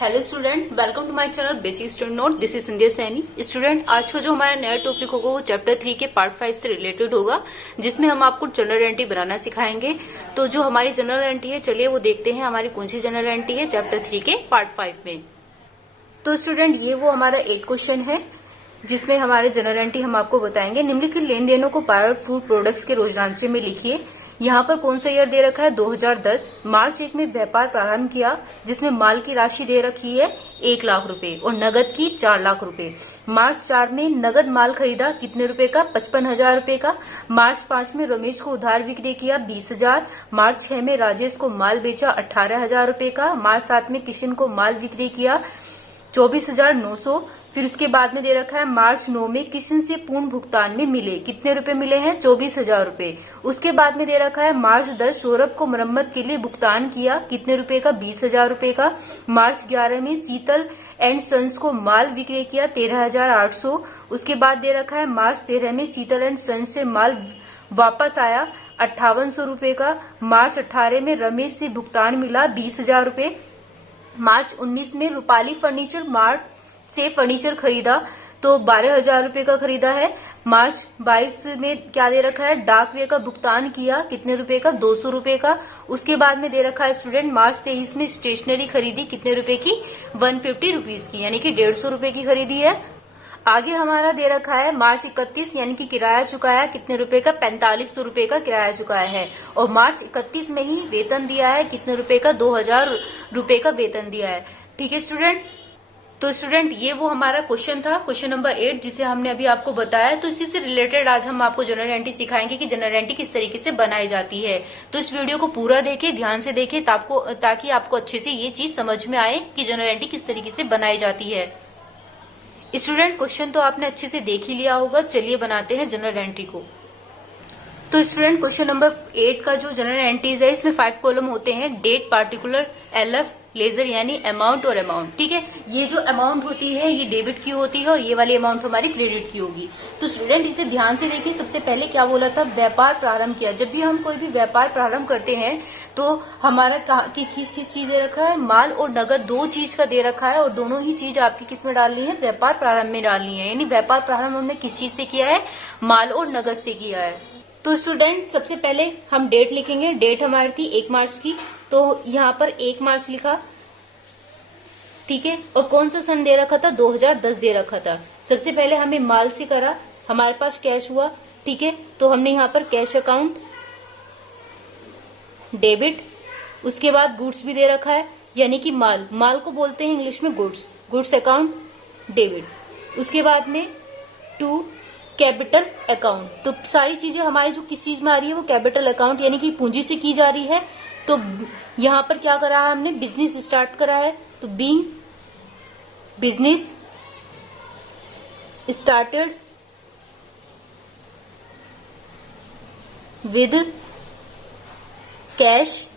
Hello student, welcome to my channel basic student note. This is Sandhya Saini. Student, आज का जो हमारा नया टॉपिक होगा वो चैप्टर 3 के पार्ट 5 से रिलेटेड होगा, जिसमें हम आपको जनरल एंट्री बनाना सिखाएंगे। तो जो हमारी जनरल एंट्री है, चलिए वो देखते हैं हमारी कौन सी जनरल एंट्री है चैप्टर 3 के पार्ट 5 में। तो स्टूडेंट, ये वो हमारा 8 क्वेश्चन है जिसमें हमारे जनरल एंट्री हम आपको बताएंगे। निम्नलिखित लेन देनों को पावर फूड प्रोडक्ट्स के रोजनांचे में लिखिए। यहाँ पर कौन सा ईयर दे रखा है? 2010। मार्च 1 में व्यापार प्रारंभ किया, जिसमें माल की राशि दे रखी है 1 लाख रुपए और नगद की 4 लाख रुपए। मार्च 4 में नगद माल खरीदा कितने रुपए का? 55,000 रुपए का। मार्च 5 में रमेश को उधार विक्रय किया 20,000। मार्च 6 में राजेश को माल बेचा 18,000 रुपए का। मार्च 7 में किशन को माल विक्रय किया 24,900। फिर उसके बाद में दे रखा है मार्च 9 में किशन से पूर्ण भुगतान में मिले कितने रुपए मिले हैं? 24,000 रुपए। उसके बाद में दे रखा है मार्च 10 सौरभ को मरम्मत के लिए भुगतान किया कितने रुपए का? 20,000 रुपए का। मार्च 11 में शीतल एंड सन्स को माल विक्रय किया 13,800। उसके बाद दे रखा है मार्च 13 में शीतल एंड सन्स से माल वापस आया 5800 रुपए का। मार्च 18 में रमेश से भुगतान मिला 20,000 रुपए। मार्च 19 में रूपाली फर्नीचर मार्ट से फर्नीचर खरीदा तो 12,000 रुपए का खरीदा है। मार्च 22 में क्या दे रखा है? डाक व्यय का भुगतान किया कितने रुपए का? 200 रुपए का। उसके बाद में दे रखा है स्टूडेंट मार्च 23 में स्टेशनरी खरीदी कितने रुपए की? 150 रुपीज की, यानी कि 150 रुपए की खरीदी है। आगे हमारा दे रखा है मार्च 31 यानी कि किराया चुकाया कितने रुपए का? 4500 रुपए का किराया चुकाया है। और मार्च 31 में ही वेतन दिया है कितने रुपए का? 2,000 रुपए का वेतन दिया है। ठीक है स्टूडेंट। तो स्टूडेंट, ये वो हमारा क्वेश्चन था, क्वेश्चन नंबर 8, जिसे हमने अभी आपको बताया। तो इसी से रिलेटेड आज हम आपको जनरल एंट्री सिखाएंगे कि जनरल एंट्री किस तरीके से बनाई जाती है। तो इस वीडियो को पूरा देखें, ध्यान से देखें, ताकि आपको अच्छे से ये चीज समझ में आए कि जनरल एंट्री किस तरीके से बनाई जाती है। स्टूडेंट, क्वेश्चन तो आपने अच्छे से देख ही लिया होगा। चलिए बनाते हैं जनरल एंट्री को। तो स्टूडेंट, क्वेश्चन नंबर 8 का जो जनरल एंट्रीज है, इसमें 5 कॉलम होते हैं। डेट, पार्टिकुलर, एलएफ, लेजर यानी अमाउंट और अमाउंट। ठीक है, ये जो अमाउंट होती है ये डेबिट की होती है और ये वाली अमाउंट हमारी क्रेडिट की होगी। तो स्टूडेंट, इसे ध्यान से देखिए। सबसे पहले क्या बोला था? व्यापार प्रारंभ किया। जब भी हम कोई भी व्यापार प्रारंभ करते हैं तो हमारा किस चीज दे रखा है? माल और नगद, दो चीज का दे रखा है और दोनों ही चीज आपकी किस में डालनी है? व्यापार प्रारंभ में डालनी है। यानी व्यापार प्रारंभ हमने किस चीज से किया है? माल और नगद से किया है। तो स्टूडेंट, सबसे पहले हम डेट लिखेंगे। डेट हमारी थी 1 मार्च की, तो यहाँ पर 1 मार्च लिखा। ठीक है, और कौन सा सन दे रखा था? 2010 दे रखा था। सबसे पहले हमें माल से करा, हमारे पास कैश हुआ। ठीक है, तो हमने यहाँ पर कैश अकाउंट डेबिट। उसके बाद गुड्स भी दे रखा है, यानी कि माल को बोलते हैं इंग्लिश में गुड्स अकाउंट डेबिट। उसके बाद में टू कैपिटल अकाउंट। तो सारी चीजें हमारी जो किस चीज में आ रही है वो कैपिटल अकाउंट यानी कि पूंजी से की जा रही है। तो यहाँ पर क्या करा है हमने? बिजनेस स्टार्ट करा है। तो being business started with cash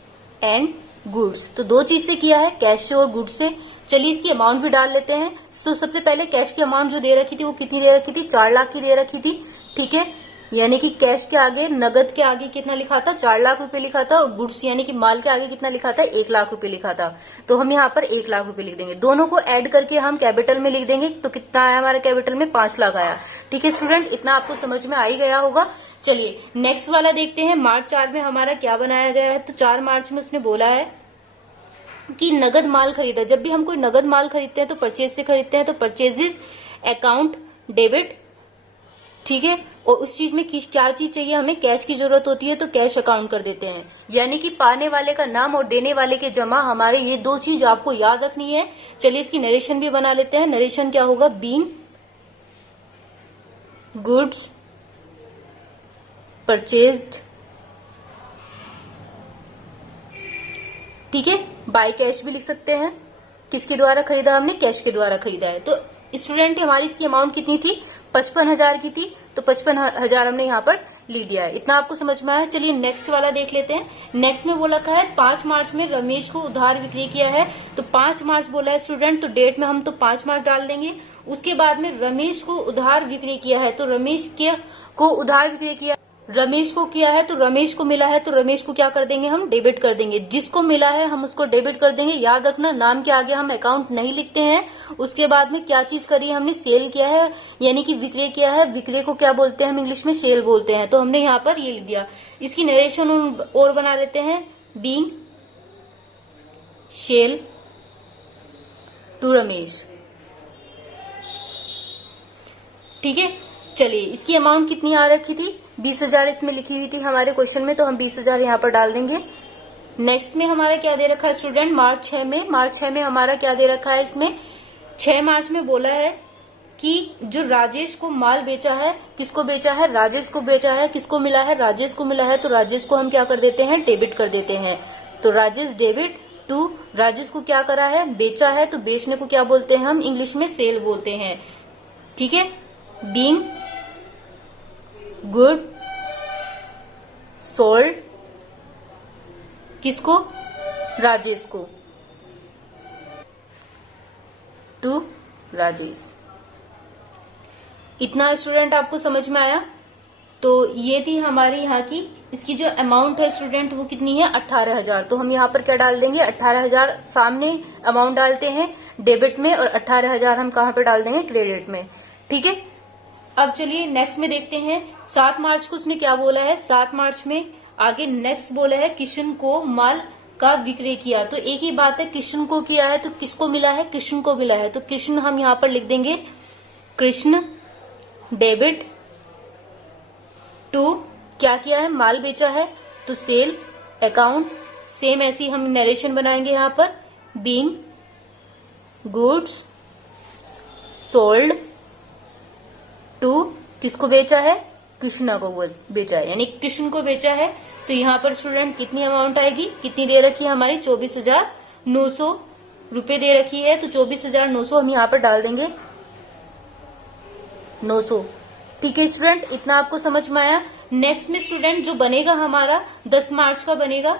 and goods. तो दो चीज से किया है, कैश से और गुड्स से। चलिए इसकी अमाउंट भी डाल लेते हैं। तो सबसे पहले कैश की अमाउंट जो दे रखी थी वो कितनी दे रखी थी? 4 लाख की दे रखी थी। ठीक है, यानी कि कैश के आगे, नगद के आगे कितना लिखा था? 4 लाख रुपए लिखा था। और गुड्स यानी कि माल के आगे कितना लिखा था? 1 लाख रुपए लिखा था। तो हम यहाँ पर 1 लाख रुपए लिख देंगे। दोनों को ऐड करके हम कैपिटल में लिख देंगे। तो कितना आया हमारे कैपिटल में? 5 लाख आया। ठीक है स्टूडेंट, इतना आपको समझ में आ ही गया होगा। चलिए नेक्स्ट वाला देखते हैं। मार्च 4 में हमारा क्या बनाया गया है? तो 4 मार्च में उसने बोला है कि नगद माल खरीदा। जब भी हम कोई नगद माल खरीदते हैं तो परचेज से खरीदते हैं, तो परचेजेस अकाउंट डेबिट। ठीक है, और उस चीज में क्या चीज चाहिए हमें? कैश की जरूरत होती है, तो कैश अकाउंट कर देते हैं। यानी कि पाने वाले का नाम और देने वाले के जमा, हमारे ये दो चीज आपको याद रखनी है। चलिए इसकी नरेशन भी बना लेते हैं। नरेशन क्या होगा? Being goods purchased. ठीक है, बाय कैश भी लिख सकते हैं। किसके द्वारा खरीदा हमने? कैश के द्वारा खरीदा है। तो स्टूडेंट, हमारी इसकी अमाउंट कितनी थी? 55,000 की थी। तो 55,000 हमने यहाँ पर लिख दिया है। इतना आपको समझ में आया। चलिए नेक्स्ट वाला देख लेते हैं। नेक्स्ट में बोला है 5 मार्च में रमेश को उधार विक्री किया है। तो 5 मार्च बोला है स्टूडेंट, तो डेट में हम तो 5 मार्च डाल देंगे। उसके बाद में रमेश को उधार विक्री किया है, तो रमेश को उधार विक्री किया रमेश को किया है तो रमेश को मिला है तो रमेश को क्या कर देंगे, हम डेबिट कर देंगे। जिसको मिला है हम उसको डेबिट कर देंगे। याद रखना, नाम के आगे हम अकाउंट नहीं लिखते हैं। उसके बाद में क्या चीज करी है हमने, सेल किया है, यानी कि विक्रय किया है। विक्रय को क्या बोलते हैं हम इंग्लिश में, सेल बोलते हैं। तो हमने यहाँ पर ये लिख दिया। इसकी नरेशन और बना लेते हैं, बीइंग सेल टू रमेश। ठीक है, चलिए इसकी अमाउंट कितनी आ रखी थी, 20,000 इसमें लिखी हुई थी हमारे क्वेश्चन में, तो हम 20,000 यहाँ पर डाल देंगे। नेक्स्ट में हमारा क्या दे रखा है स्टूडेंट, मार्च 6 में हमारा क्या दे रखा है, इसमें 6 मार्च में बोला है कि जो राजेश को माल बेचा है, किसको बेचा है, राजेश को बेचा है। किसको मिला है, राजेश को मिला है। तो राजेश को हम क्या कर देते हैं, डेबिट कर देते हैं। तो राजेश डेबिट टू, राजेश को क्या करा है, बेचा है। तो बेचने को क्या बोलते हैं हम इंग्लिश में, सेल बोलते हैं। ठीक है, बीइंग गुड सोल्ड, किसको, राजेश को, टू राजेश। इतना स्टूडेंट आपको समझ में आया। तो ये थी हमारी यहाँ की, इसकी जो अमाउंट है स्टूडेंट वो कितनी है, 18,000। तो हम यहाँ पर क्या डाल देंगे, 18,000 सामने अमाउंट डालते हैं डेबिट में, और 18,000 हम कहाँ पे डाल देंगे, क्रेडिट में। ठीक है, अब चलिए नेक्स्ट में देखते हैं। 7 मार्च को उसने क्या बोला है, 7 मार्च में आगे नेक्स्ट बोला है, किशन को माल का विक्रय किया। तो एक ही बात है, किशन को किया है तो किसको मिला है, कृष्ण को मिला है। तो कृष्ण हम यहाँ पर लिख देंगे, कृष्ण डेबिट टू, क्या किया है, माल बेचा है। तो सेल अकाउंट, सेम ऐसी हम नरेशन बनाएंगे यहाँ पर, बीइंग गुड्स सोल्ड टू, किसको बेचा है, कृष्णा को बेचा है, यानी कृष्ण को बेचा है। तो यहाँ पर स्टूडेंट कितनी अमाउंट आएगी, कितनी दे रखी है हमारी, 24,900 रुपए दे रखी है। तो 24,900 हम यहाँ पर डाल देंगे, 900। ठीक है स्टूडेंट, इतना आपको समझ में आया। नेक्स्ट में स्टूडेंट जो बनेगा हमारा 10 मार्च का बनेगा।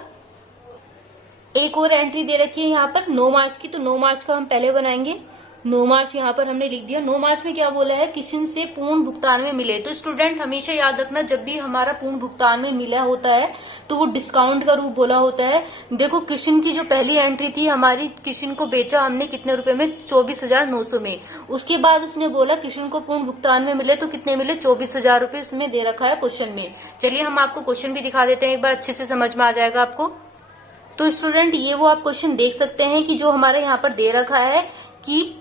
एक और एंट्री दे रखी है यहाँ पर 9 मार्च की, तो 9 मार्च का हम पहले बनाएंगे। 9 मार्च यहाँ पर हमने लिख दिया। 9 मार्च में क्या बोला है, किशन से पूर्ण भुगतान में मिले। तो स्टूडेंट हमेशा याद रखना, जब भी हमारा पूर्ण भुगतान में मिला होता है तो वो डिस्काउंट का रूप बोला होता है। देखो किशन की जो पहली एंट्री थी हमारी, किशन को बेचा हमने कितने रुपए में, 24,900 में। उसके बाद उसने बोला किशन को पूर्ण भुगतान में मिले, तो कितने मिले, 24,000 रुपए उसमें दे रखा है क्वेश्चन में। चलिए हम आपको क्वेश्चन भी दिखा देते हैं, एक बार अच्छे से समझ में आ जाएगा आपको। तो स्टूडेंट ये वो आप क्वेश्चन देख सकते हैं कि जो हमारे यहाँ पर दे रखा है कि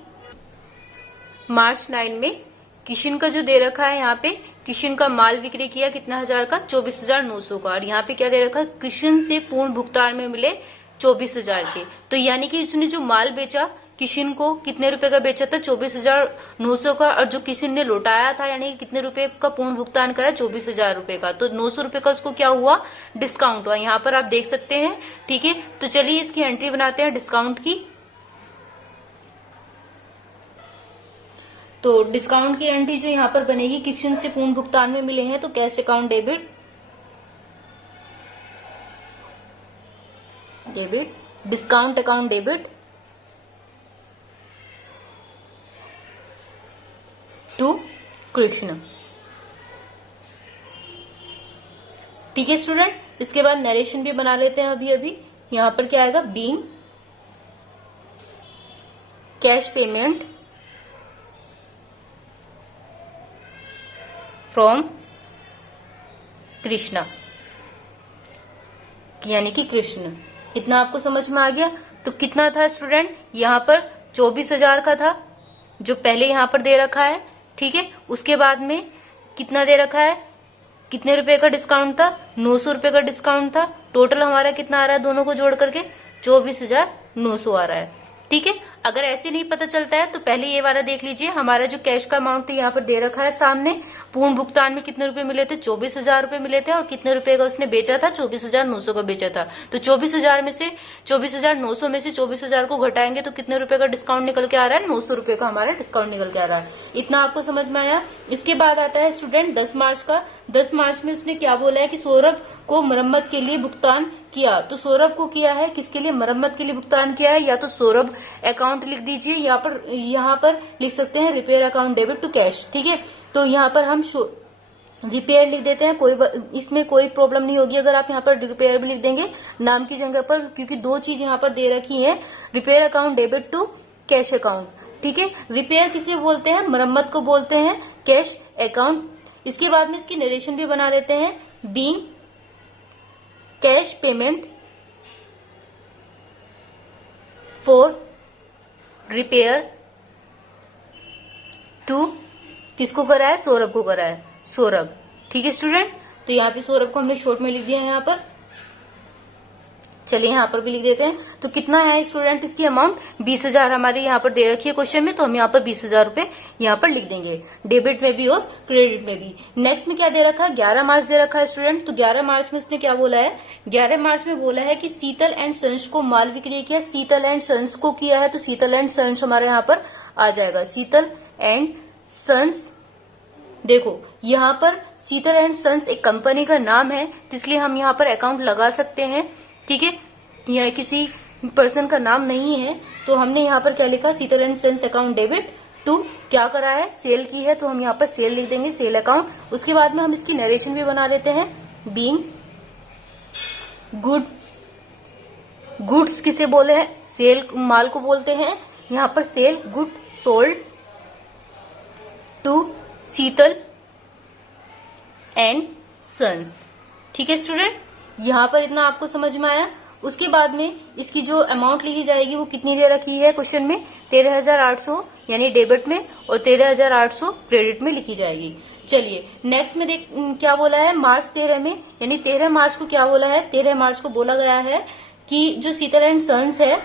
मार्च 9 में किशन का जो दे रखा है, यहाँ पे किशन का माल बिक्री किया कितना हजार का, 24,900 का। और यहाँ पे क्या दे रखा है, किशन से पूर्ण भुगतान में मिले 24,000 के। तो यानी कि उसने जो माल बेचा किशन को कितने रुपए का बेचा था, 24,900 का। और जो किशन ने लौटाया था यानी कि कितने रुपए का पूर्ण भुगतान करा, 24,000 रुपए का। तो 900 रुपए का उसको क्या हुआ, डिस्काउंट हुआ। यहाँ पर आप देख सकते हैं। ठीक है, तो चलिए इसकी एंट्री बनाते हैं डिस्काउंट की। तो डिस्काउंट की एंट्री जो यहाँ पर बनेगी, किशन से पूर्ण भुगतान में मिले हैं, तो cash account debit, discount account debit to Krishna. ठीक है स्टूडेंट, इसके बाद नरेशन भी बना लेते हैं अभी अभी। यहां पर क्या आएगा, being cash payment from Krishna, यानी कि कृष्ण। इतना आपको समझ में आ गया। तो कितना था स्टूडेंट, यहाँ पर 24,000 का था जो पहले यहाँ पर दे रखा है। ठीक है, उसके बाद में कितना दे रखा है, कितने रुपए का डिस्काउंट था, 900 रुपए का डिस्काउंट था। टोटल हमारा कितना आ रहा है, दोनों को जोड़ करके 24,900 आ रहा है। ठीक है, अगर ऐसे नहीं पता चलता है तो पहले ये वाला देख लीजिए। हमारा जो कैश का अमाउंट यहाँ पर दे रखा है सामने, पूर्ण भुगतान में कितने रुपए मिले थे, 24,000 रुपए मिले थे। और कितने रुपए का उसने बेचा था, 24,900 का बेचा था। तो 24,900 में से 24,000 को घटाएंगे तो कितने रुपए का डिस्काउंट निकल के आ रहा है, 900 रुपए का हमारा डिस्काउंट निकल के आ रहा है। इतना आपको समझ में आया। इसके बाद आता है स्टूडेंट 10 मार्च का। 10 मार्च में उसने क्या बोला है कि सौरभ को मरम्मत के लिए भुगतान किया। तो सौरभ को किया है, किसके लिए, मरम्मत के लिए भुगतान किया है। या तो सौरभ अकाउंट लिख दीजिए, यहाँ पर लिख सकते हैं repair account debit to cash. ठीक है, तो यहाँ पर हम रिपेयर लिख देते हैं, इसमें कोई प्रॉब्लम नहीं होगी अगर आप यहाँ पर रिपेयर भी लिख देंगे नाम की जगह पर, क्योंकि दो चीज यहाँ पर दे रखी है, repair account debit to cash account. ठीक है, रिपेयर किसे बोलते हैं, मरम्मत को बोलते हैं, कैश अकाउंट। इसके बाद में इसकी नरेशन भी बना लेते हैं, being cash payment for repair to, किसको करा है, सौरभ को करा है, सौरभ। ठीक है स्टूडेंट, तो यहाँ पे सौरभ को हमने शॉर्ट में लिख दिया है यहाँ पर। चलिए यहाँ पर भी लिख देते हैं। तो कितना है स्टूडेंट इसकी अमाउंट, 20,000 हमारे यहाँ पर दे रखी है क्वेश्चन में, तो हम यहाँ पर 20,000 रुपए यहाँ पर लिख देंगे, डेबिट में भी और क्रेडिट में भी। नेक्स्ट में क्या दे रखा है, 11 मार्च दे रखा है स्टूडेंट। तो 11 मार्च में इसने क्या बोला है, 11 मार्च में बोला है कि शीतल एंड सन्स को माल विक्रय किया, शीतल एंड सन्स को किया है, तो शीतल एंड सन्स हमारे यहाँ पर आ जाएगा, शीतल एंड सन्स। देखो यहाँ पर शीतल एंड सन्स एक कंपनी का नाम है, तो इसलिए हम यहाँ पर अकाउंट लगा सकते हैं। ठीक है, यह किसी पर्सन का नाम नहीं है, तो हमने यहाँ पर क्या लिखा, Sheetal and sons account debit to, क्या करा है, सेल की है, तो हम यहाँ पर सेल लिख देंगे, सेल अकाउंट। उसके बाद में हम इसकी नरेशन भी बना लेते हैं, बीइंग गुड्स किसे बोले हैं, सेल माल को बोलते हैं, यहाँ पर sale good sold to Sheetal and sons. ठीक है स्टूडेंट, यहाँ पर इतना आपको समझ में आया। उसके बाद में इसकी जो अमाउंट लिखी जाएगी वो कितनी दे रखी है क्वेश्चन में, 13,800 यानी डेबिट में, और 13,800 क्रेडिट में लिखी जाएगी। चलिए नेक्स्ट में देख क्या बोला है, मार्च 13 में, यानी 13 मार्च को क्या बोला है, 13 मार्च को बोला गया है कि जो शीतल एंड सन्स है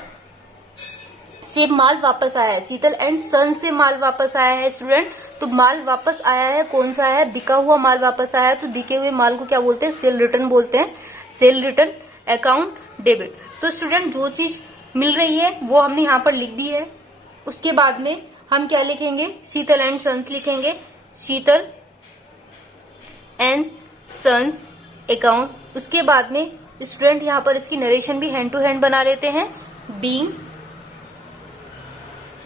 से माल वापस आया है, शीतल एंड सन्स से माल वापस आया है स्टूडेंट। तो माल वापस आया है, कौन सा है, बिका हुआ माल वापस आया है, तो बिके हुए माल को क्या बोलते हैं, सेल रिटर्न बोलते हैं, सेल रिटर्न अकाउंट डेबिट। तो स्टूडेंट जो चीज मिल रही है वो हमने यहाँ पर लिख दी है। उसके बाद में हम क्या लिखेंगे, शीतल एंड सन्स लिखेंगे, शीतल एंड सन्स अकाउंट। उसके बाद में स्टूडेंट यहाँ पर इसकी नरेशन भी हैंड टू हैंड बना लेते हैं, बीइंग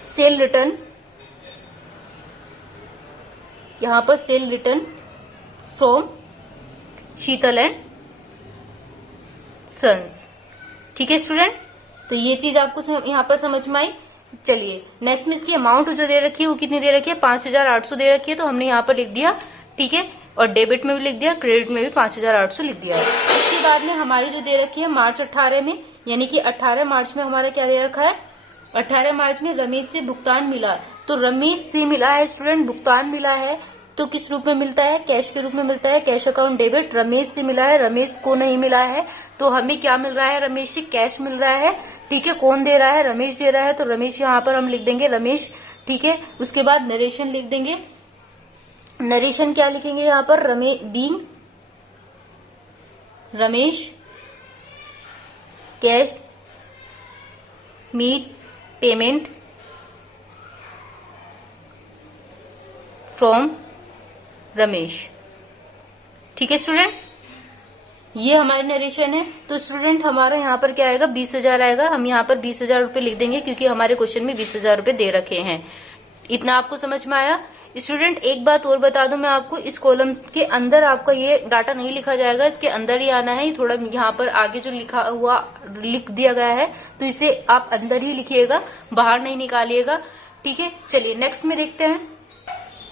सेल रिटर्न, यहां पर sale return from Sheetal and sons. ठीक है स्टूडेंट, तो ये चीज आपको यहाँ पर समझ में आई। चलिए नेक्स्ट में इसकी अमाउंट जो दे रखी है वो कितनी दे रखी है, 5,800 दे रखी है, तो हमने यहाँ पर लिख दिया। ठीक है, और डेबिट में भी लिख दिया, क्रेडिट में भी 5,800 लिख दिया है। उसके बाद में हमारी जो दे रखी है मार्च 18 में, यानी कि 18 मार्च में हमारा क्या दे रखा है, 18 मार्च में रमेश से भुगतान मिला। तो रमेश से मिला है स्टूडेंट, भुगतान मिला है, तो किस रूप में मिलता है, कैश के रूप में मिलता है, कैश अकाउंट डेबिट। रमेश से मिला है, रमेश को नहीं मिला है, तो हमें क्या मिल रहा है, रमेश से कैश मिल रहा है। ठीक है, कौन दे रहा है, रमेश दे रहा है, तो रमेश यहाँ पर हम लिख देंगे रमेश। ठीक है, उसके बाद नरेशन लिख देंगे, नरेशन क्या लिखेंगे यहाँ पर, बीइंग रमेश कैश मीट पेमेंट फ्रॉम रमेश। ठीक है स्टूडेंट, ये हमारी नरेशन है। तो स्टूडेंट हमारा यहाँ पर क्या आएगा, 20,000 आएगा। हम यहाँ पर 20,000 रुपए लिख देंगे क्योंकि हमारे क्वेश्चन में 20,000 रुपए दे रखे हैं। इतना आपको समझ में आया। स्टूडेंट एक बात और बता दूं मैं आपको, इस कॉलम के अंदर आपका ये डाटा नहीं लिखा जाएगा, इसके अंदर ही आना है। थोड़ा यहाँ पर आगे जो लिखा हुआ लिख दिया गया है तो इसे आप अंदर ही लिखिएगा, बाहर नहीं निकालिएगा। ठीक है, चलिए नेक्स्ट में देखते हैं।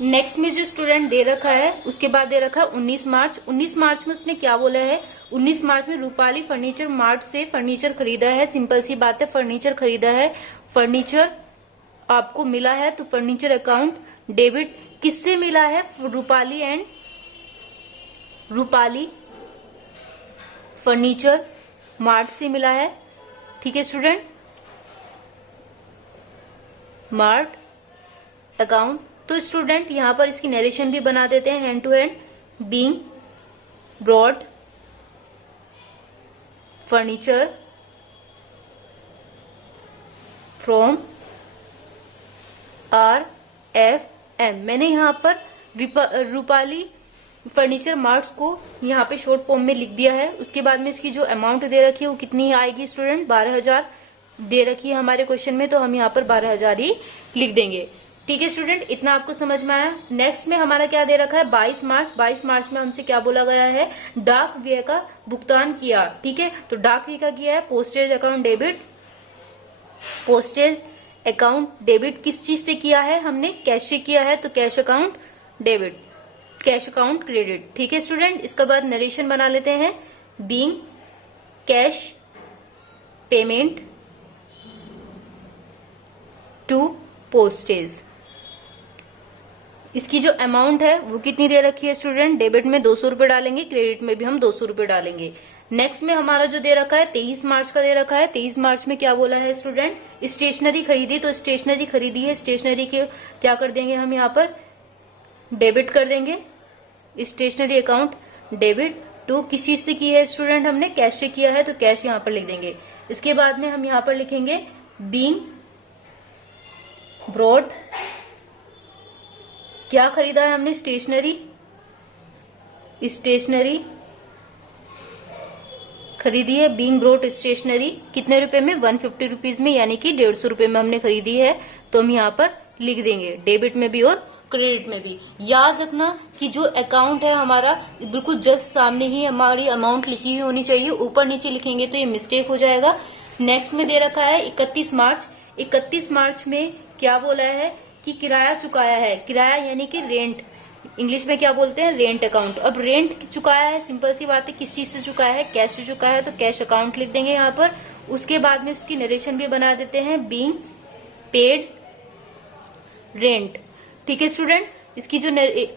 नेक्स्ट में जो स्टूडेंट दे रखा है उसके बाद दे रखा है 19 मार्च। 19 मार्च में उसने क्या बोला है, 19 मार्च में रूपाली फर्नीचर मार्ट से फर्नीचर खरीदा है। सिंपल सी बात है, फर्नीचर खरीदा है, फर्नीचर आपको मिला है, तो फर्नीचर अकाउंट डेबिट। किससे मिला है, Rupali and Rupali furniture mart से मिला है। ठीक है स्टूडेंट, मार्ट अकाउंट। तो स्टूडेंट यहां पर इसकी नरेशन भी बना देते हैं hand to hand, being broad furniture from RFM। मैंने यहाँ पर रूपाली फर्नीचर मार्ट्स को यहाँ पे शॉर्ट फॉर्म में लिख दिया है। उसके बाद में इसकी जो अमाउंट दे रखी है वो कितनी आएगी स्टूडेंट, 12,000 दे रखी है हमारे क्वेश्चन में, तो हम यहाँ पर 12,000 ही लिख देंगे। ठीक है स्टूडेंट, इतना आपको समझ में आया। नेक्स्ट में हमारा क्या दे रखा है 22 मार्च। 22 मार्च में हमसे क्या बोला गया है, डाक व्यय का भुगतान किया। ठीक है, तो डाक व्यय का किया है postage account debit. Postage account debit किस चीज से किया है हमने, कैश से किया है, तो cash account debit, cash account credit. ठीक है स्टूडेंट, इसके बाद नरेशन बना लेते हैं। Being cash payment to postage. इसकी जो अमाउंट है वो कितनी दे रखी है स्टूडेंट, डेबिट में 200 रुपए डालेंगे, क्रेडिट में भी हम 200 रुपए डालेंगे। नेक्स्ट में हमारा जो दे रखा है 23 मार्च का दे रखा है। 23 मार्च में क्या बोला है स्टूडेंट, स्टेशनरी खरीदी, तो स्टेशनरी खरीदी है, स्टेशनरी के क्या कर देंगे हम यहाँ पर डेबिट कर देंगे, स्टेशनरी अकाउंट डेबिट टू किस चीज से की है स्टूडेंट, हमने कैश से किया है, तो कैश यहाँ पर लिख देंगे। इसके बाद में हम यहाँ पर लिखेंगे बीइंग ब्रॉड, क्या खरीदा है हमने, स्टेशनरी, स्टेशनरी खरीदी है, बीइंग ब्रॉड स्टेशनरी, कितने रुपए में 150 रुपीज में, यानी कि 150 रुपए में हमने खरीदी है, तो हम यहाँ पर लिख देंगे डेबिट में भी और क्रेडिट में भी। याद रखना कि जो अकाउंट है हमारा बिल्कुल जस्ट सामने ही हमारी अमाउंट लिखी हुई होनी चाहिए, ऊपर नीचे लिखेंगे तो ये मिस्टेक हो जाएगा। नेक्स्ट में दे रखा है 31 मार्च। 31 मार्च में क्या बोला है कि किराया चुकाया है, किराया यानी कि रेंट, इंग्लिश में क्या बोलते हैं रेंट अकाउंट। अब रेंट चुकाया है, सिंपल सी बात है, किस चीज से चुकाया है, कैश से चुकाया है, तो कैश अकाउंट लिख देंगे यहाँ पर। उसके बाद में उसकी नरेशन भी बना देते हैं, बीइंग पेड रेंट। ठीक है स्टूडेंट, इसकी जो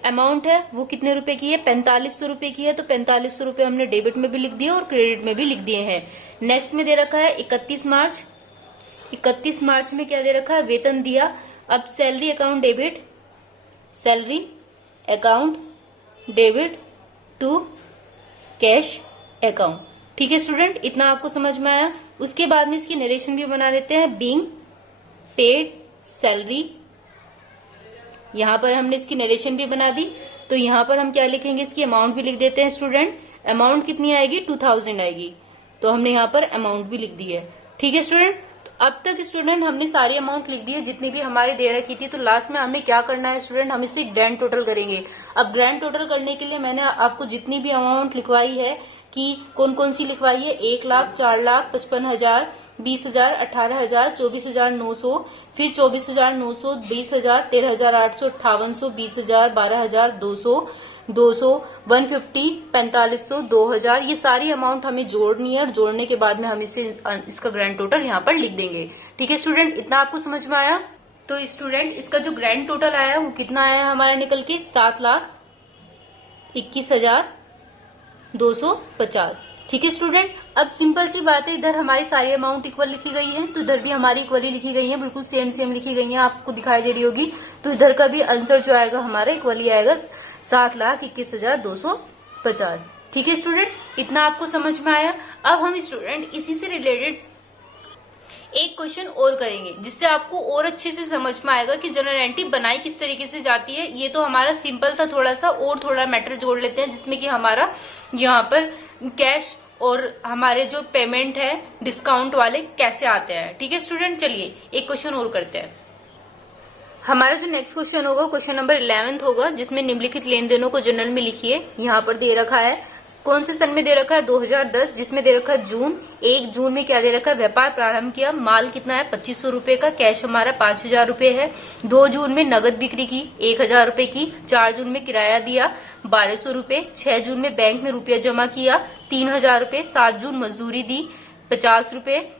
अमाउंट है वो कितने रुपए की है, 4500 रुपए की है, तो 4500 रुपए हमने डेबिट में भी लिख दिए और क्रेडिट में भी लिख दिए हैं। नेक्स्ट में दे रखा है 31 मार्च। 31 मार्च में क्या दे रखा है, वेतन दिया। अब salary account debit, salary account debit to cash account. ठीक है स्टूडेंट, इतना आपको समझ में आया। उसके बाद में इसकी नरेशन भी बना देते हैं, बीइंग पेड सैलरी, यहां पर हमने इसकी नरेशन भी बना दी, तो यहां पर हम क्या लिखेंगे, इसकी अमाउंट भी लिख देते हैं स्टूडेंट। अमाउंट कितनी आएगी 2000 आएगी, तो हमने यहाँ पर अमाउंट भी लिख दी है। ठीक है स्टूडेंट, अब तक स्टूडेंट हमने सारी अमाउंट लिख दी है जितनी भी हमारी दे रखी थी। तो लास्ट में हमें क्या करना है स्टूडेंट, हम इसे ग्रैंड टोटल करेंगे। अब ग्रैंड टोटल करने के लिए मैंने आपको जितनी भी अमाउंट लिखवाई है कि कौन कौन सी लिखवाई है, 1 लाख, 4 लाख, 55,000, 20,000, 18,000, 24,900, फिर 24,900, 20,000, 13,800, 5800, 20,000, 12,000, 200, 150, 4500, 2,000, ये सारी अमाउंट हमें जोड़नी है और जोड़ने के बाद में हम इसका ग्रैंड टोटल यहाँ पर लिख देंगे। ठीक है स्टूडेंट, इतना आपको समझ में आया। तो स्टूडेंट इसका जो ग्रैंड टोटल आया वो कितना आया हमारा निकल के 7,21,250। ठीक है स्टूडेंट, अब सिंपल सी बात है, इधर हमारी सारी अमाउंट इक्वल लिखी गई है, तो इधर भी हमारी इक्वली लिखी गई है, बिल्कुल सेम सेम लिखी गई है, आपको दिखाई दे रही होगी। तो इधर का भी आंसर जो आएगा हमारा इक्वली आएगा 7,21,250। ठीक है स्टूडेंट, इतना आपको समझ में आया। अब हम स्टूडेंट इसी से रिलेटेड एक क्वेश्चन और करेंगे जिससे आपको और अच्छे से समझ में आएगा कि जनरल एंट्री बनाई किस तरीके से जाती है। ये तो हमारा सिंपल था, थोड़ा सा और थोड़ा मैटर जोड़ लेते हैं जिसमें कि हमारा यहाँ पर कैश और हमारे जो पेमेंट है डिस्काउंट वाले कैसे आते हैं। ठीक है स्टूडेंट, चलिए एक क्वेश्चन और करते हैं। हमारा जो नेक्स्ट क्वेश्चन होगा क्वेश्चन नंबर 11 होगा, जिसमें निम्नलिखित लेन देनों को जनरल में लिखिए। यहाँ पर दे रखा है कौन से सन में दे रखा है 2010, जिसमें दे रखा है जून। 1 जून में क्या दे रखा है, व्यापार प्रारंभ किया, माल कितना है 2500 रुपए का, कैश हमारा 5,000 रुपए है। 2 जून में नगद बिक्री की 1,000 रुपए की। 4 जून में किराया दिया 1,200 रुपए। 6 जून में बैंक में रुपया जमा किया 3,000 रुपए। 7 जून मजदूरी दी 50 रुपए।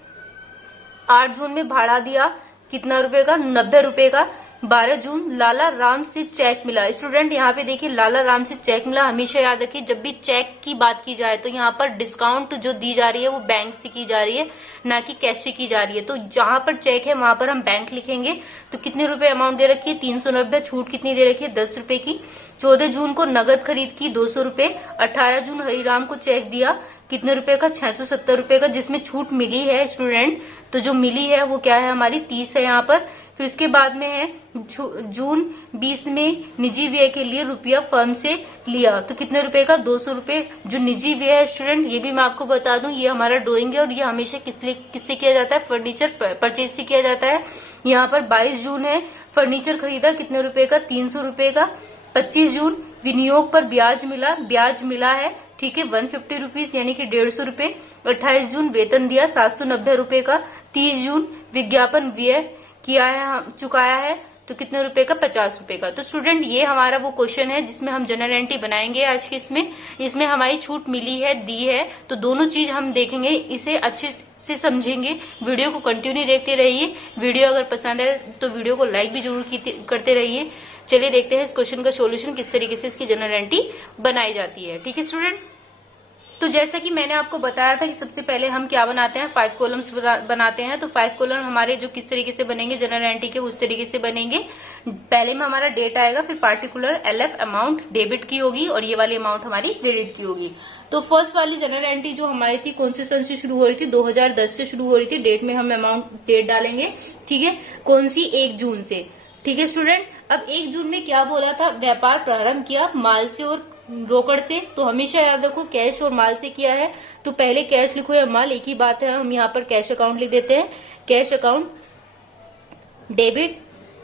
8 जून में भाड़ा दिया कितना रुपए का, 90 रुपए का। 12 जून लाला राम से चेक मिला। स्टूडेंट यहाँ पे देखिए लाला राम से चेक मिला, हमेशा याद रखिए जब भी चेक की बात की जाए तो यहाँ पर डिस्काउंट जो दी जा रही है वो बैंक से की जा रही है, ना कि कैश से की जा रही है। तो जहां पर चेक है वहां पर हम बैंक लिखेंगे। तो कितने रुपए अमाउंट दे रखी है 390, छूट कितनी दे रखी है 10 रुपए की। 14 जून को नगद खरीद की 200 रुपए। 18 जून हरिराम को चेक दिया कितने रुपए का 670 रुपए का, जिसमें छूट मिली है स्टूडेंट। तो जो मिली है वो क्या है हमारी 30 है यहाँ पर। फिर इसके बाद में है जून 20 में निजी व्यय के लिए रुपया फर्म से लिया, तो कितने रुपए का 200 रुपए। जो निजी व्यय है स्टूडेंट ये भी मैं आपको बता दूं, ये हमारा ड्राइंग है और ये हमेशा किससे किया जाता है, फर्नीचर परचेज से किया जाता है। यहाँ पर 22 जून है फर्नीचर खरीदा कितने रुपए का, 300 रुपए का। 25 जून विनियोग पर ब्याज मिला है, ठीक है, 150 रुपीज यानी कि 150 रुपए। 28 जून वेतन दिया 790 रुपए का। 30 जून विज्ञापन व्यय किया है, चुकाया है, तो कितने रुपए का, 50 रुपए का। तो स्टूडेंट ये हमारा वो क्वेश्चन है जिसमें हम जनरल एंट्री बनाएंगे आज के। इसमें हमारी छूट मिली है, दी है, तो दोनों चीज हम देखेंगे, इसे अच्छे से समझेंगे। वीडियो को कंटिन्यू देखते रहिए। वीडियो अगर पसंद है तो वीडियो को लाइक भी जरूर करते रहिए। चलिए देखते हैं इस क्वेश्चन का सॉल्यूशन, किस तरीके से इसकी जनरल एंट्री बनाई जाती है। ठीक है स्टूडेंट, तो जैसा कि मैंने आपको बताया था कि सबसे पहले हम क्या बनाते हैं, 5 कॉलम्स बनाते हैं। तो 5 कॉलम हमारे जो किस तरीके से बनेंगे जनरल एंट्री के, उस तरीके से बनेंगे। पहले में हमारा डेट आएगा, फिर पार्टिकुलर LF अमाउंट डेबिट की होगी और ये वाली अमाउंट हमारी क्रेडिट की होगी। तो फर्स्ट वाली जनरल एंट्री जो हमारी थी कौन से सन से शुरू हो रही थी, 2010 से शुरू हो रही थी। डेट में हम अमाउंट डेट डालेंगे, ठीक है, कौन सी, 1 जून से। ठीक है स्टूडेंट, अब 1 जून में क्या बोला था, व्यापार प्रारंभ किया माल से और रोकड़ से। तो हमेशा याद रखो कैश और माल से किया है, तो पहले कैश लिखो या माल, एक ही बात है। हम यहाँ पर कैश अकाउंट लिख देते हैं, cash account debit,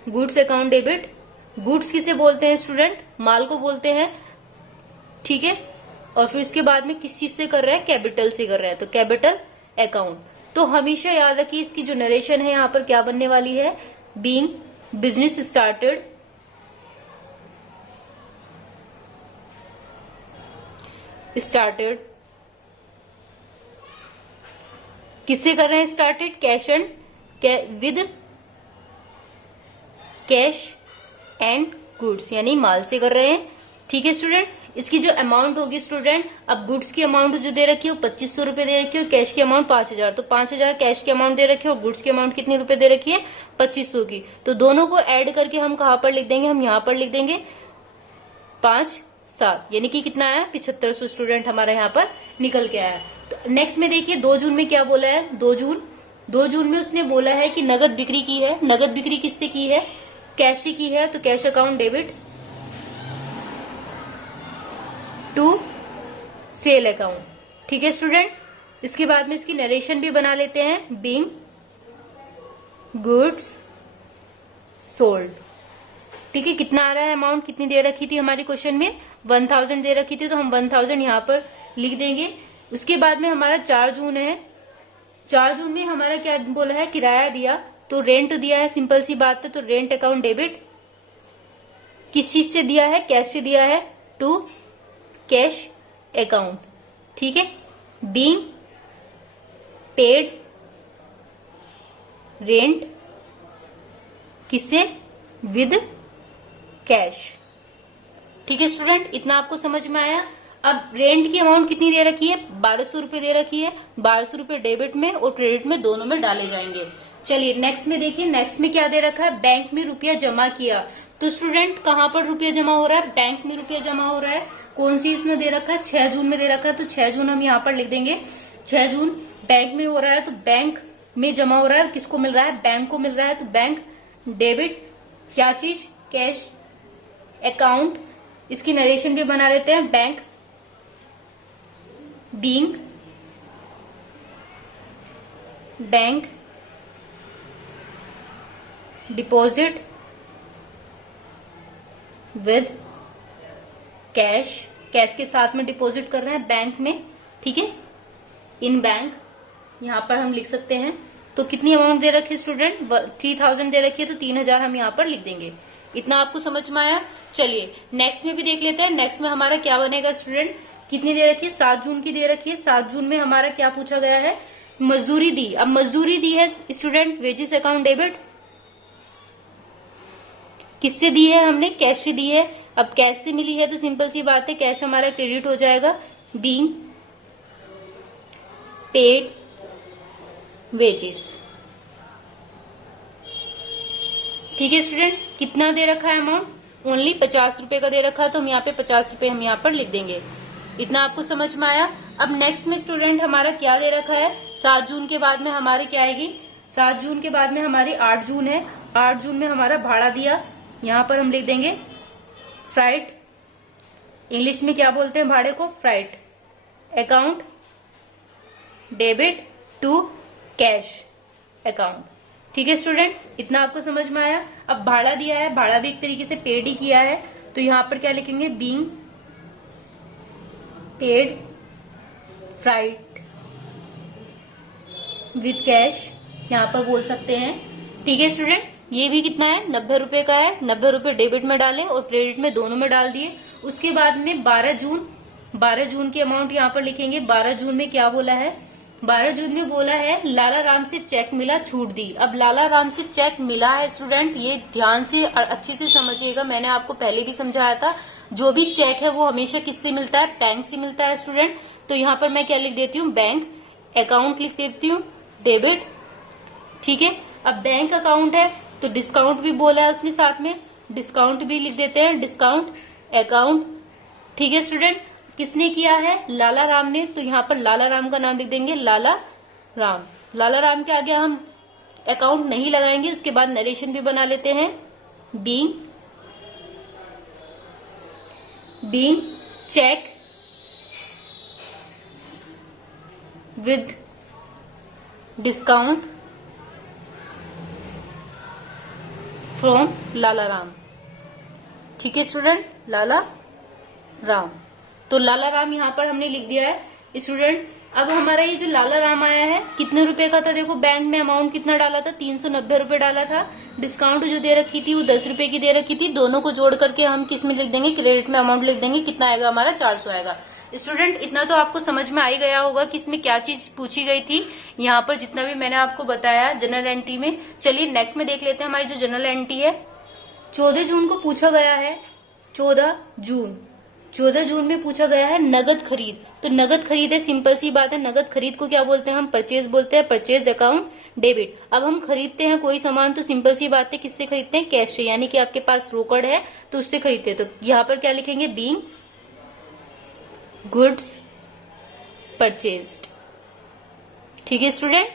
goods account debit. Goods किसे बोलते हैं स्टूडेंट, माल को बोलते हैं, ठीक है। और फिर उसके बाद में किस चीज से कर रहे हैं, कैपिटल से कर रहे हैं, तो कैपिटल अकाउंट। तो हमेशा याद रखिए इसकी जो नरेशन है यहाँ पर क्या बनने वाली है, बीइंग बिजनेस स्टार्टेड किससे कर रहे हैं started, cash and with cash and goods, यानी माल से कर रहे हैं। ठीक है स्टूडेंट, इसकी जो अमाउंट होगी स्टूडेंट, अब गुड्स की अमाउंट जो दे रखी है वो 2500 रुपए दे रखी है और कैश की अमाउंट 5000। तो 5000 कैश की अमाउंट दे रखी है और गुड्स की अमाउंट कितनी रुपए दे रखी है, 2500 की। तो दोनों को ऐड करके हम कहां पर लिख देंगे, हम यहाँ पर लिख देंगे 5-7, यानी कि कितना आया, 7500 स्टूडेंट हमारा यहाँ पर निकल के आया। तो नेक्स्ट में देखिए 2 जून में क्या बोला है, 2 जून में उसने बोला है कि नगद बिक्री की है। नगद बिक्री किससे की है, कैश से की है, तो cash account debit to sale account. ठीक है स्टूडेंट, इसके बाद में इसकी नरेशन भी बना लेते हैं, बीइंग गुड्स सोल्ड। ठीक है, कितना आ रहा है अमाउंट, कितनी दे रखी थी हमारी क्वेश्चन में, 1000 दे रखी थी, तो हम 1000 यहाँ पर लिख देंगे। उसके बाद में हमारा 4 जून है। 4 जून में हमारा क्या बोला है, किराया दिया, तो रेंट दिया है, सिंपल सी बात है। तो रेंट अकाउंट डेबिट किस चीज से दिया है, कैश से दिया है, टू कैश अकाउंट। ठीक है, बीइंग पेड रेंट किससे, विद कैश। ठीक है स्टूडेंट, इतना आपको समझ में आया। अब रेंट की अमाउंट कितनी दे रखी है, 1200 रुपए दे रखी है। 1200 रुपए डेबिट में और क्रेडिट में दोनों में डाले जाएंगे। चलिए नेक्स्ट में देखिए, नेक्स्ट में क्या दे रखा है, बैंक में रुपया जमा किया। तो स्टूडेंट कहां पर रुपया जमा हो रहा है, बैंक में रुपया जमा हो रहा है। कौन सी इसमें दे रखा है, 6 जून में दे रखा है, तो 6 जून हम यहाँ पर लिख देंगे। 6 जून बैंक में हो रहा है, तो बैंक में जमा हो रहा है, किसको मिल रहा है, बैंक को मिल रहा है। तो बैंक डेबिट क्या चीज, कैश अकाउंट। इसकी नरेशन भी बना लेते हैं, bank being bank deposit with cash, cash के साथ में डिपॉजिट कर रहे हैं बैंक में। ठीक है, इन बैंक यहां पर हम लिख सकते हैं। तो कितनी अमाउंट दे रखी है स्टूडेंट, 3000 दे रखी है, तो 3000 हम यहाँ पर लिख देंगे। इतना आपको समझ में आया। चलिए नेक्स्ट में भी देख लेते हैं। नेक्स्ट में हमारा क्या बनेगा स्टूडेंट, कितनी दे रखी है, 7 जून की दे रखी है। 7 जून में हमारा क्या पूछा गया है, मजदूरी दी। अब मजदूरी दी है स्टूडेंट, वेजेस अकाउंट डेबिट किससे दी है, हमने कैश से दी है। अब कैश से मिली है तो सिंपल सी बात है, कैश हमारा क्रेडिट हो जाएगा, बीइंग पेड वेजेस। ठीक है स्टूडेंट, कितना दे रखा है अमाउंट, ओनली 50 रुपए का दे रखा है, तो हम यहाँ पे 50 रुपए हम यहाँ पर लिख देंगे। इतना आपको समझ में आया। अब नेक्स्ट में स्टूडेंट हमारा क्या दे रखा है, 7 जून के बाद में हमारी क्या आएगी, 7 जून के बाद में हमारी 8 जून है। 8 जून में हमारा भाड़ा दिया, यहाँ पर हम लिख देंगे फ्राइट, इंग्लिश में क्या बोलते हैं भाड़े को, freight account debit to cash account. ठीक है स्टूडेंट, इतना आपको समझ में आया। अब भाड़ा दिया है, भाड़ा भी एक तरीके से पेड ही किया है, तो यहाँ पर क्या लिखेंगे, being paid freight with cash, यहाँ पर बोल सकते हैं। ठीक है स्टूडेंट, ये भी कितना है, 90 रुपए का है। 90 रुपए डेबिट में डाले और क्रेडिट में, दोनों में डाल दिए। उसके बाद में 12 जून की अमाउंट यहाँ पर लिखेंगे। 12 जून में क्या बोला है, 12 जून में बोला है लाला राम से चेक मिला, छूट दी। अब लाला राम से चेक मिला है स्टूडेंट, ये ध्यान से और अच्छे से समझिएगा, मैंने आपको पहले भी समझाया था। जो भी चेक है वो हमेशा किससे मिलता है, बैंक से मिलता है स्टूडेंट। तो यहाँ पर मैं क्या लिख देती हूँ, बैंक अकाउंट लिख देती हूँ, डेबिट। ठीक है, अब बैंक अकाउंट है तो डिस्काउंट भी बोला है उसमें, साथ में डिस्काउंट भी लिख देते हैं, डिस्काउंट अकाउंट। ठीक है स्टूडेंट, किसने किया है, लाला राम ने, तो यहाँ पर लाला राम का नाम लिख देंगे, लाला राम। लाला राम के आगे हम अकाउंट नहीं लगाएंगे, उसके बाद नरेशन भी बना लेते हैं, being check with discount from Lala Ram. ठीक है स्टूडेंट, लाला राम, तो लाला राम यहाँ पर हमने लिख दिया है स्टूडेंट। अब हमारा ये जो लाला राम आया है कितने रुपए का था, देखो बैंक में अमाउंट कितना डाला था, 390 रुपए डाला था। डिस्काउंट जो दे रखी थी वो 10 रुपए की दे रखी थी। दोनों को जोड़ करके हम किस में लिख देंगे, क्रेडिट में अमाउंट लिख देंगे। कितना आएगा हमारा, 400 आएगा। स्टूडेंट, इतना तो आपको समझ में आ ही गया होगा कि इसमें क्या चीज पूछी गई थी। यहाँ पर जितना भी मैंने आपको बताया जनरल एंट्री में। चलिए नेक्स्ट में देख लेते हैं, हमारी जो जनरल एंट्री है 14 जून को पूछा गया है। 14 जून में पूछा गया है नगद खरीद। तो नगद खरीद है, सिंपल सी बात है, नगद खरीद को क्या बोलते हैं हम, परचेज बोलते हैं, परचेज अकाउंट डेबिट। अब हम खरीदते हैं कोई सामान तो सिंपल सी बात है, किससे खरीदते हैं, कैश से, यानी कि आपके पास रोकड़ है तो उससे खरीदते हैं। तो यहाँ पर क्या लिखेंगे, बीइंग गुड्स परचेज्ड। ठीक है स्टूडेंट,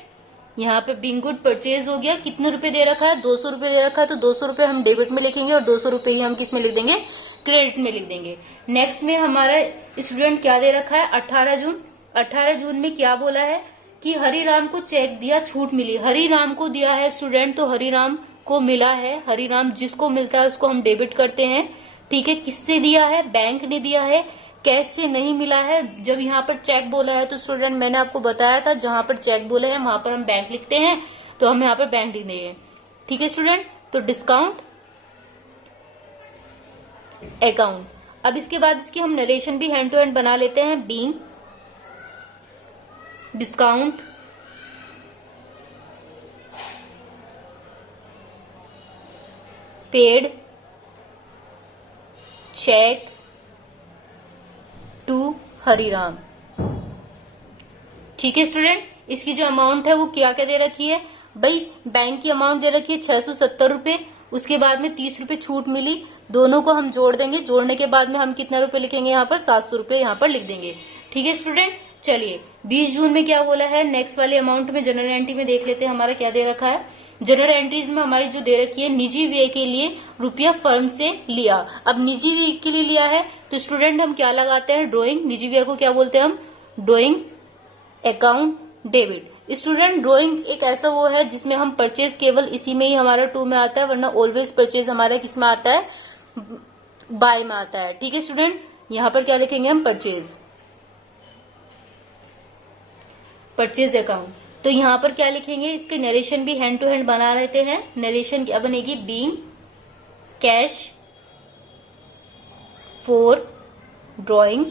यहाँ पे बीइंग गुड परचेज हो गया। कितने रुपए दे रखा है, 200 रुपए दे रखा है, तो 200 रुपए हम डेबिट में लिखेंगे और 200 रुपए ही हम किस में लिख देंगे, क्रेडिट में लिख देंगे। नेक्स्ट में हमारा स्टूडेंट क्या दे रखा है, 18 जून। 18 जून में क्या बोला है कि हरिराम को चेक दिया, छूट मिली। हरिराम को दिया है स्टूडेंट, तो हरिराम को मिला है। हरिराम जिसको मिलता है उसको हम डेबिट करते हैं। ठीक है, किससे दिया है, बैंक ने दिया है, कैश से नहीं मिला है। जब यहाँ पर चेक बोला है तो स्टूडेंट मैंने आपको बताया था, जहां पर चेक बोला है वहां पर हम बैंक लिखते हैं, तो हम यहाँ पर बैंक लिख देंगे। ठीक है स्टूडेंट, तो डिस्काउंट अकाउंट। अब इसके बाद इसकी हम नरेशन भी हैंड टू हैंड बना लेते हैं, being discount paid cheque to Hariram. ठीक है स्टूडेंट, इसकी जो अमाउंट है वो क्या क्या दे रखी है भाई, बैंक की अमाउंट दे रखी है 670 रुपए, उसके बाद में 30 रुपए छूट मिली। दोनों को हम जोड़ देंगे, जोड़ने के बाद में हम कितना रुपए लिखेंगे, यहाँ पर 700 रुपए यहाँ पर लिख देंगे। ठीक है स्टूडेंट, चलिए 20 जून में क्या बोला है, नेक्स्ट वाले अमाउंट में जनरल एंट्री में देख लेते हैं हमारा क्या दे रखा है। जनरल एंट्रीज में हमारी जो दे रखी है, निजी व्यय के लिए रुपया फर्म से लिया। अब निजी व्यय के लिए लिया है तो स्टूडेंट हम क्या लगाते हैं, ड्रॉइंग। निजी व्यय को क्या बोलते हैं हम, drawing account debit. Student, drawing एक ऐसा वो है जिसमें हम परचेज केवल इसी में ही हमारा टू में आता है, वरना ऑलवेज परचेज हमारा किस में आता है, बाय में आता है। ठीक है स्टूडेंट, यहाँ पर क्या लिखेंगे हम, परचेज अकाउंट। तो यहाँ पर क्या लिखेंगे, इसके नरेशन भी हैंड टू हैंड बना लेते हैं। नरेशन क्या बनेगी, बीइंग कैश फॉर ड्रॉइंग।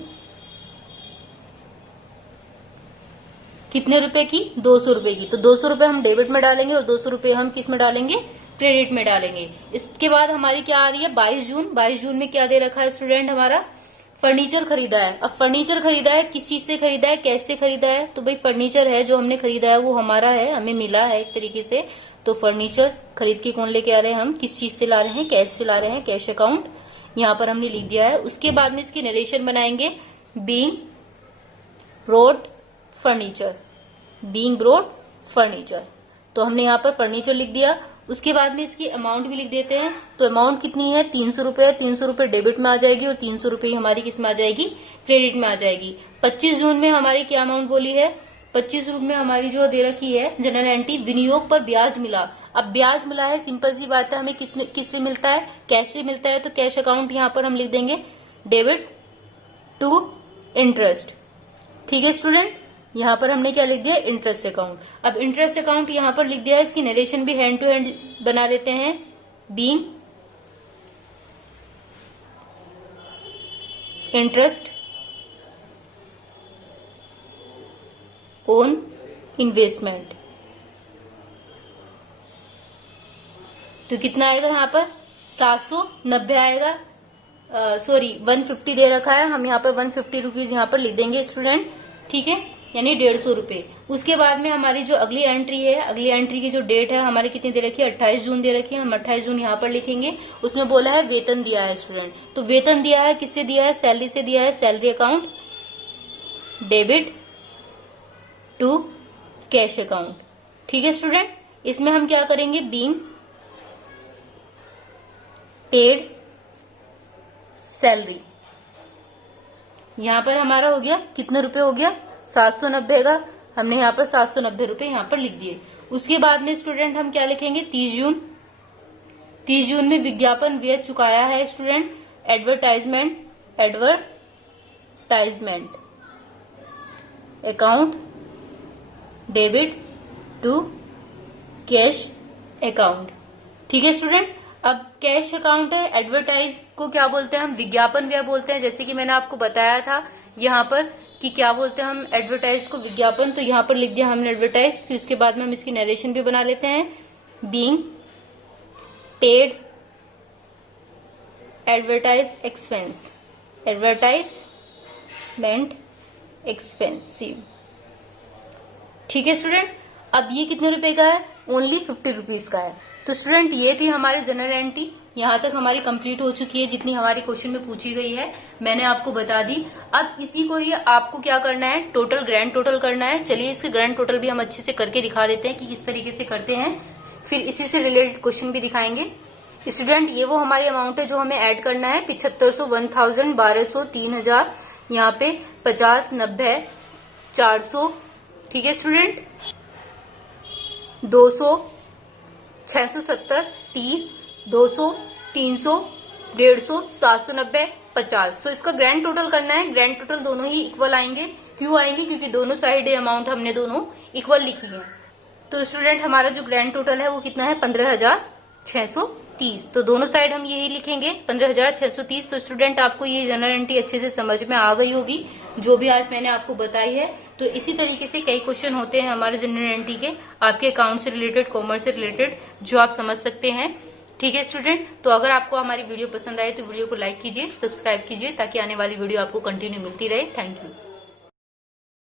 कितने रुपए की, 200 रुपए की। तो 200 रुपए हम डेबिट में डालेंगे और 200 रुपए हम किस में डालेंगे, क्रेडिट में डालेंगे। इसके बाद हमारी क्या आ रही है, 22 जून। 22 जून में क्या दे रखा है स्टूडेंट, हमारा फर्नीचर खरीदा है। अब फर्नीचर खरीदा है, किस चीज से खरीदा है, कैश से खरीदा है, तो भाई फर्नीचर है जो हमने खरीदा है वो हमारा है, हमें मिला है एक तरीके से। तो फर्नीचर खरीद के कौन लेके आ रहे हैं, हम किस चीज से ला रहे हैं, कैश से ला रहे हैं, कैश अकाउंट यहाँ पर हमने लिख दिया है। उसके बाद में इसकी नरेशन बनाएंगे, being brought furniture, being brought furniture. तो हमने यहाँ पर फर्नीचर लिख दिया। उसके बाद में इसकी अमाउंट भी लिख देते हैं। तो अमाउंट कितनी है, 300 रुपए है। 300 रुपए डेबिट में आ जाएगी और 300 रुपए हमारी किस में आ जाएगी, क्रेडिट में आ जाएगी। 25 जून में हमारी क्या अमाउंट बोली है, 25 रुपए में हमारी जो दे रखी है जनरल एंट्री, विनियोग पर ब्याज मिला। अब ब्याज मिला है, सिंपल सी बात है, हमें किससे मिलता है, कैश से मिलता है, तो कैश अकाउंट यहाँ पर हम लिख देंगे डेबिट टू इंटरेस्ट। ठीक है स्टूडेंट, यहाँ पर हमने क्या लिख दिया, इंटरेस्ट अकाउंट। अब इंटरेस्ट अकाउंट यहाँ पर लिख दिया है, इसकी नरेशन भी हैंड टू हैंड बना लेते हैं। बीइंग इंटरेस्ट ऑन इन्वेस्टमेंट, तो कितना आएगा यहाँ पर 790 आएगा, सॉरी 150 दे रखा है, हम यहाँ पर 150 रुपीज यहाँ पर लिख देंगे स्टूडेंट। ठीक है, यानी 150 रुपए। उसके बाद में हमारी जो अगली एंट्री है, अगली एंट्री की जो डेट है हमारी कितनी दे रखी है, 28 जून दे रखी है, हम 28 जून यहाँ पर लिखेंगे। उसमें बोला है वेतन दिया है स्टूडेंट, तो वेतन दिया है, किससे दिया है, सैलरी से दिया है, salary account debit to cash account. ठीक है स्टूडेंट, इसमें हम क्या करेंगे, बीइंग पेड सैलरी, यहां पर हमारा हो गया कितने रुपए हो गया, 790 का, हमने यहाँ पर 790 रुपए यहाँ पर लिख दिए। उसके बाद में स्टूडेंट हम क्या लिखेंगे, 30 जून, 30 जून में विज्ञापन व्यय चुकाया है student, advertisement account debit to cash account. ठीक है स्टूडेंट, अब कैश अकाउंट है, एडवर्टाइज को क्या बोलते हैं हम, विज्ञापन व्यय बोलते हैं। जैसे कि मैंने आपको बताया था यहाँ पर कि क्या बोलते हैं हम एडवर्टाइज को, विज्ञापन, तो यहाँ पर लिख दिया हमने एडवर्टाइज। फिर उसके बाद में हम इसकी नरेशन भी बना लेते हैं, being paid advertise expense, advertisement expensive. ठीक है स्टूडेंट, अब ये कितने रुपए का है, ओनली 50 रुपीज का है। तो स्टूडेंट ये थी हमारी जनरल एंट्री, यहाँ तक हमारी कंप्लीट हो चुकी है, जितनी हमारी क्वेश्चन में पूछी गई है मैंने आपको बता दी। अब इसी को ही आपको क्या करना है, टोटल ग्रैंड टोटल करना है। चलिए इसके ग्रैंड टोटल भी हम अच्छे से करके दिखा देते हैं कि किस तरीके से करते हैं, फिर इसी से रिलेटेड क्वेश्चन भी दिखाएंगे। स्टूडेंट ये वो हमारी अमाउंट है जो हमें ऐड करना है, 7500, 1000, 1200, 3000, यहाँ पे 50, 90, 400। ठीक है स्टूडेंट, 200, 670, 30, 200, 300, 150, 790, 50। तो इसका ग्रैंड टोटल करना है। ग्रैंड टोटल दोनों ही इक्वल आएंगे, क्यों आएंगे, क्योंकि दोनों साइड अमाउंट हमने दोनों इक्वल लिखी है। तो स्टूडेंट हमारा जो ग्रैंड टोटल है वो कितना है, 15,630। तो दोनों साइड हम यही लिखेंगे 15,630। तो स्टूडेंट आपको ये जनरल एंट्री अच्छे से समझ में आ गई होगी, जो भी आज मैंने आपको बताई है। तो इसी तरीके से कई क्वेश्चन होते हैं हमारे जनरल एंट्री के, आपके अकाउंट से रिलेटेड, कॉमर्स से रिलेटेड, जो आप समझ सकते हैं। ठीक है स्टूडेंट, तो अगर आपको हमारी वीडियो पसंद आए तो वीडियो को लाइक कीजिए, सब्सक्राइब कीजिए, ताकि आने वाली वीडियो आपको कंटिन्यू मिलती रहे। Thank you.